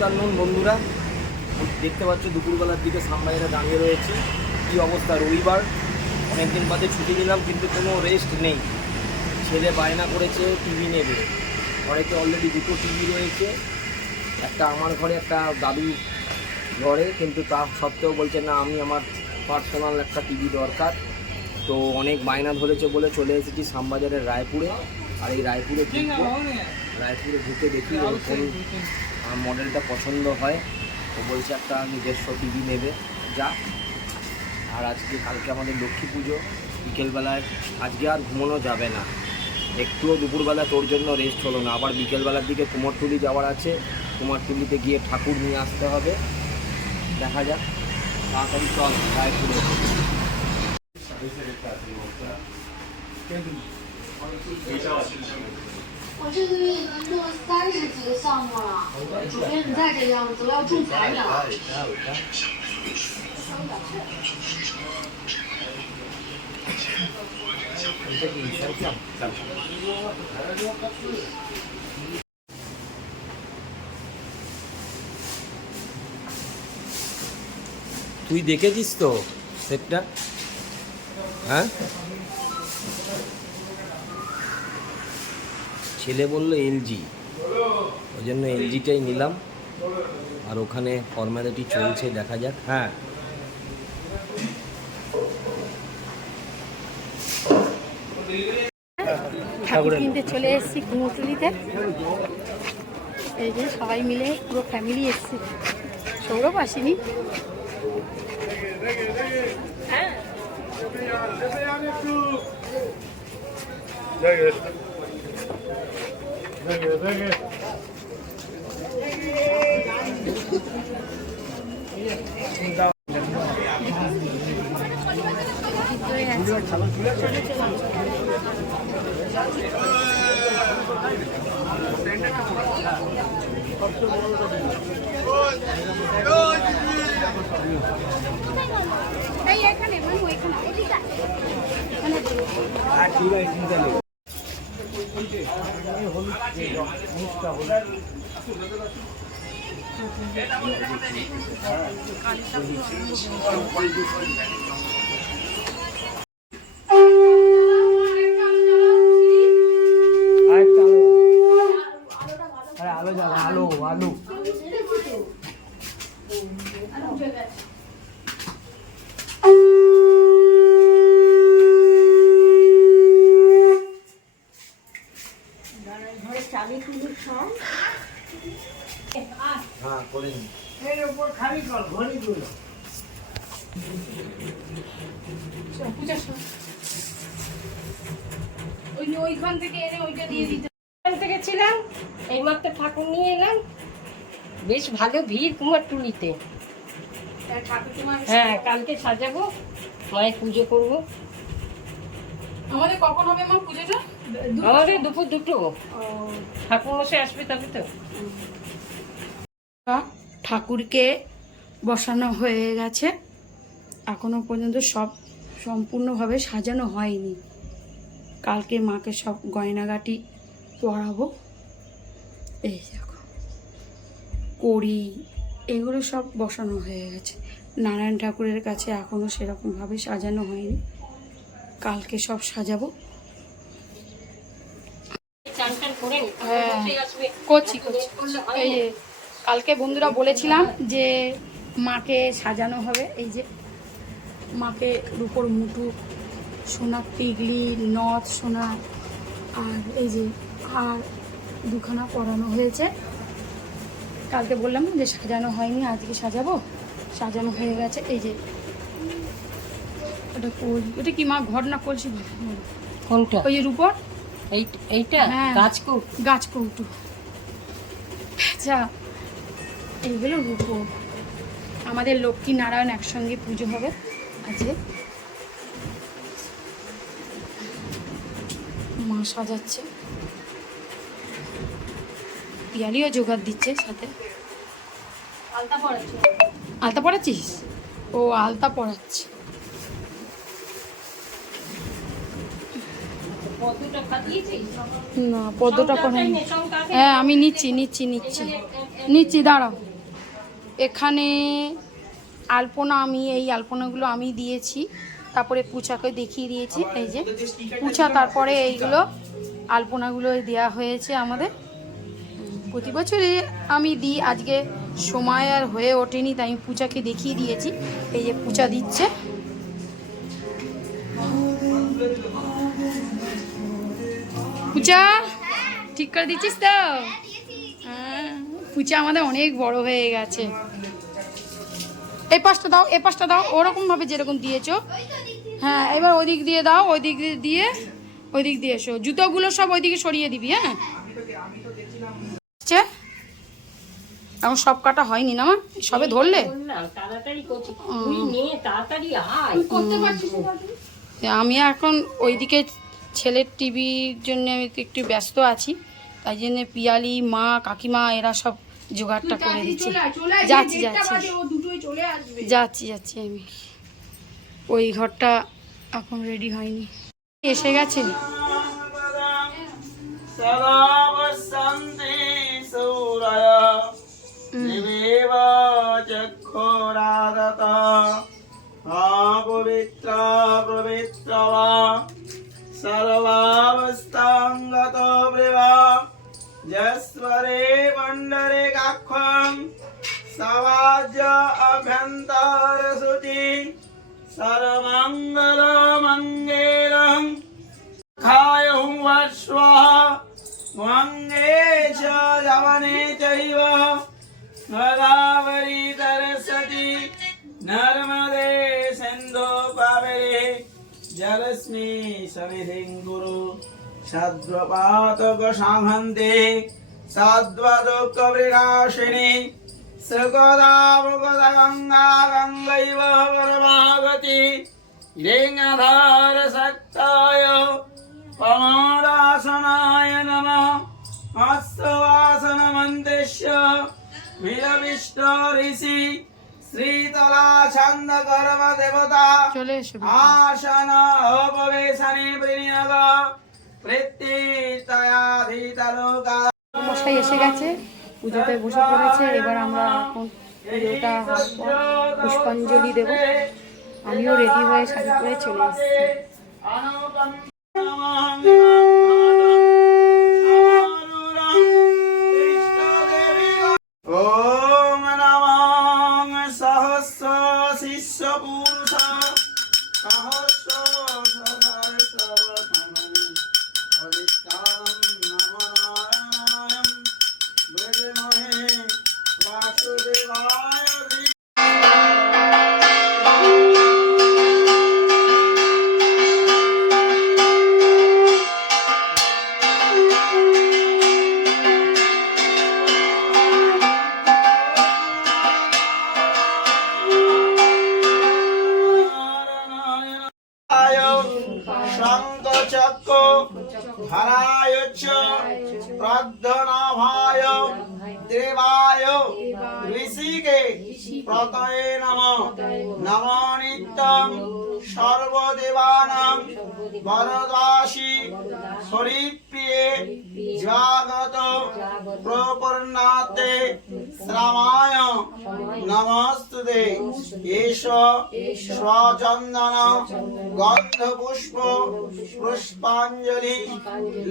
বন্ধুরা দেখতে পাচ্ছ দুপুরবেলার দিকে শ্যামবাজারে দাঁড়িয়ে রয়েছি। কী অবস্থা, রবিবার অনেকদিন বাদে ছুটি নিলাম কিন্তু কোনো রেস্ট নেই। ছেলে বায়না করেছে টিভি নেবে, ঘরেতে অলরেডি দুটো টিভি রয়েছে, একটা আমার ঘরে একটা দাদু ঘরে, কিন্তু তা সত্ত্বেও বলছে না আমি আমার পার্সোনাল একটা টিভি দরকার। তো অনেক বায়না ধরেছে বলে চলে এসেছি শ্যামবাজারের রায়পুরে। আর এই রায়পুরে ঢুকে দেখি ওর কোন মডেলটা পছন্দ হয়। ও বলছে একটা নিজস্ব টিভি নেবে যা। আর কালকে আমাদের লক্ষ্মী পুজো, বিকেলবেলায় আজকে আর ঘুমানো যাবে না, একটুও দুপুরবেলা তোর জন্য রেস্ট হলো না। আবার বিকেলবেলার দিকে কুমারটুলি যাওয়ার আছে, কুমারটুলিতে গিয়ে ঠাকুর নিয়ে আসতে হবে। দেখা যাক, তাড়াতাড়ি চল রায়পুরে।我这个月已经做了30几个项目了，主编你再这样子，我要仲裁你了。তুই দেখেছিস তো সেটটা? হ্যাঁ, ছেলে বললো এলজি, ওই জন্য এলজিটাই নিলাম। আর ওখানে ফর্মালিটি চলছে, দেখা যাক। হ্যাঁ, ঠাকুর কিনতে চলে এসেছি কুমোরটুলিতে। এই যে সবাই মিলে পুরো ফ্যামিলি এসেছি, সৌরভ আসেনি। আলো আলো হ্যাঁ করে নি। ওইখান থেকে এনে ওইটা দিয়ে দিতে থেকে ছিলাম, এইমাত্র ঠাকুর নিয়ে এলাম। বেশ ভালো ভিড় কুমারটুলিতে। হ্যাঁ, কালকে সাজাবো, মায়ের পুজো করবো। আমাদের কখন হবে মা পুজোটা? আমাদের দুপুর 2টো। ঠাকুর মশাই আসবে তবে তো। ঠাকুরকে বসানো হয়ে গেছে, এখনো পর্যন্ত সব সম্পূর্ণভাবে সাজানো হয়নি। কালকে মাকে সব গয়নাগাটি পরাবো। এই দেখো কড়ি, এগুলো সব বসানো হয়ে গেছে। নারায়ণ ঠাকুরের কাছে এখনো সেরকমভাবে সাজানো হয়নি, কালকে সব সাজাবো। করছি এই যে কালকে বন্ধুরা বলেছিলাম যে মাকে সাজানো হবে। এই যে মাকে রূপোর মুটু, সোনার টিগলি, নথ সোনা, আর এই যে আর দুখানা পরানো হয়েছে। কালকে বললাম যে সাজানো হয়নি, আজকে সাজাবো। সাজানো হয়ে গেছে। এই যে ওটা কি মা ঘর না কলসি? কোনটা? ওই যে রূপোর এইটা গাছ কৌটু। আচ্ছা, এইগুলো রূপোর। আমাদের লক্ষ্মী নারায়ণ একসঙ্গে পুজো হবে আজকে। মা সাজাচ্ছে, পিয়ালিও জোগাড় দিচ্ছে সাথে। আলতা পড়াচ্ছিস? ও আলতা পড়াচ্ছে। না পদ্মটা পড়াই। হ্যাঁ আমি নিচ্ছি, দাঁড়াও। এখানে আলপনা, আমি এই আলপনাগুলো আমি দিয়েছি, তারপরে পুচাকে দেখিয়ে দিয়েছি। এই যে পুচা, তারপরে এইগুলো আলপনাগুলো দেওয়া হয়েছে আমাদের। প্রতি বছরই আমি দিই, আজকে সময় আর হয়ে ওঠেনি, তাই আমি পুচাকে দেখিয়ে দিয়েছি। এই যে পুচা দিচ্ছে। পুচা ঠিক করে দিচ্ছিস তো? হ্যাঁ, পুচা আমাদের অনেক বড় হয়ে গেছে। এই পাশটা দাও, এই পাশটা দাও, ওরকম ভাবে যেরকম দিয়েছো। হ্যাঁ, এবার ওই দিক দিয়ে দাও, ওই দিক দিয়ে ওই দিক দিয়ে এসো। জুতোগুলো সব ওই দিকে সরিয়ে দিবি। হ্যাঁ, এখন সব কাটা হয়নি না মা, সবে ধরলে। আমি এখন ওইদিকে ছেলের টিভির জন্য আমি একটু ব্যস্ত আছি, তাই জন্য পিয়ালি, মা, কাকিমা এরা সব জোগাড়টা করে দিচ্ছে। যাচ্ছি যাচ্ছি আমি। ওই ঘরটা এখন রেডি হয়নি, এসে গেছে। सर्वावस्थांगतो ब्रवा जस्वरे पंडरे काक्षं सवाज्य अभ्यंतर सुचि सर्वमंगल मंगलं खायं वश्वः वंगे च जवने चैव गोदावरी सरस्वती नर्मदे सिन्धु कावेरी जलस्मि समिधिं गुरु सद्वपातक सांहन्ते सद्वदुःखविनाशिनी सुखदामुखद गंगा गंगैव परमागति रेङ्गधार सक्ताय पमादासनाय नमः हस्तवासनमन्त्रस्य विरविष्ट ऋषि श्रीतला छंद गर्भ देवता চলে এসো। आसन उपवेशने प्रणीनग प्रत्येतयाधितलोका মশাই এসে গেছে, পুজোতে বসে পড়েছে। এবার আমরা এখন পুজোটা পুষ্পাঞ্জলি দেব। আমিও রেডি হয়ে শাড়ি পরে চলে এসেছি। ओम नमः सहस्र शिष्य पुरुष सहस्र सहस्र हरितारं नमो नारायणं विद्महे वासुदेवाय शंखचक्र हराय च प्रद्धनाभाय देवाय ऋषिके प्रतये नमः नमो नित्यं सर्वदेवानां वरदासि हरिप्रिये जागत प्रपन्नाते श्रामाय नमस्तुते एष स्वचन्दन गन्धपुष्प पुष्पाञ्जलि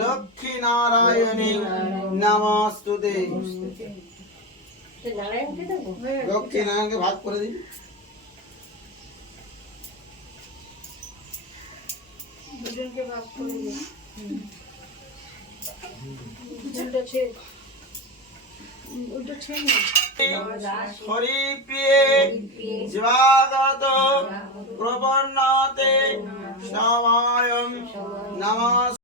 लक्ष्मी नारायणी नमस्तुते लक्ष्मी नारायण के भाग করে দিন দুজনকে ভাগ করে দিন দুজনটা ছেড়ে ওটা ছেড়ে না হরিপ্রিয়ে জাগত প্রপন্নাতে শ্যামায়ং নমঃ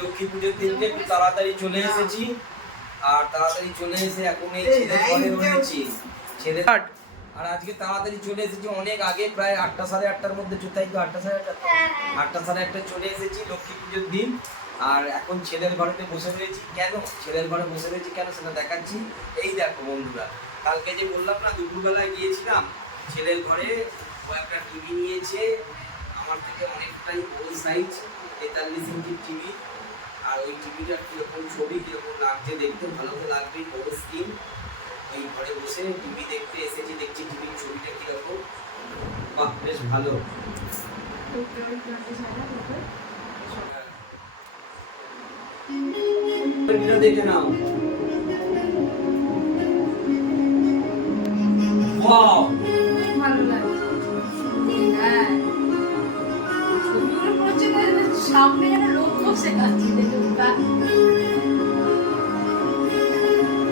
লক্ষ্মী পুজোর দিনকে একটু তাড়াতাড়ি চলে এসেছি, আর তাড়াতাড়ি চলে এসে এখন এই ছেলের ঘরে রয়েছি। ছেলে আর আজকে তাড়াতাড়ি চলে এসেছি অনেক আগে, প্রায় 8টা সাড়ে 8টার মধ্যে, তাই তো 8টা সাড়ে 8টা, 8টা সাড়ে 8টায় চলে এসেছি লক্ষ্মী পুজোর দিন। আর এখন ছেলের ঘরেতে বসে রয়েছি। কেন ছেলের ঘরে বসে রয়েছি কেন সেটা দেখাচ্ছি। এই দেখো বন্ধুরা, কালকে যে বললাম না দুপুরবেলায় গিয়েছিলাম ছেলের ঘরে, ও একটা টিভি নিয়েছে আমার থেকে অনেকটাই বড় সাইজ, 43 ইঞ্চির টিভি। আর ওই টিভিটার কীরকম ছবি কীরকম লাগছে দেখতে, ভালো তো লাগবেই, বড় স্ক্রিন। ওই ঘরে বসে টিভি দেখতে এসেছি, দেখছি টিভির ছবিটা কীরকম। বাহ, বেশ ভালো। দেখে নাও। ওয়াও, ভালো লাগছে। হ্যাঁ, ছবিগুলো মনে হচ্ছে না সামনে যেন লোক বসে আছে।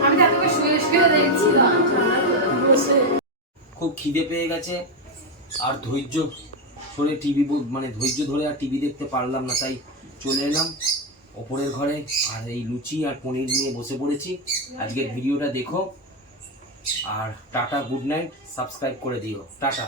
আমি তো এতকে শুয়ে শুয়ে দেখছিলাম বসে। খুব খিদে পেয়ে গেছে, আর ধৈর্য ধরে ধৈর্য ধরে আর টিভি দেখতে পারলাম না, তাই চলে এলাম ওপরের ঘরে। আর এই লুচি আর পনির নিয়ে বসে পড়েছি। আজকের ভিডিওটা দেখো, আর টাটা, গুড নাইট, সাবস্ক্রাইব করে দিও, টাটা।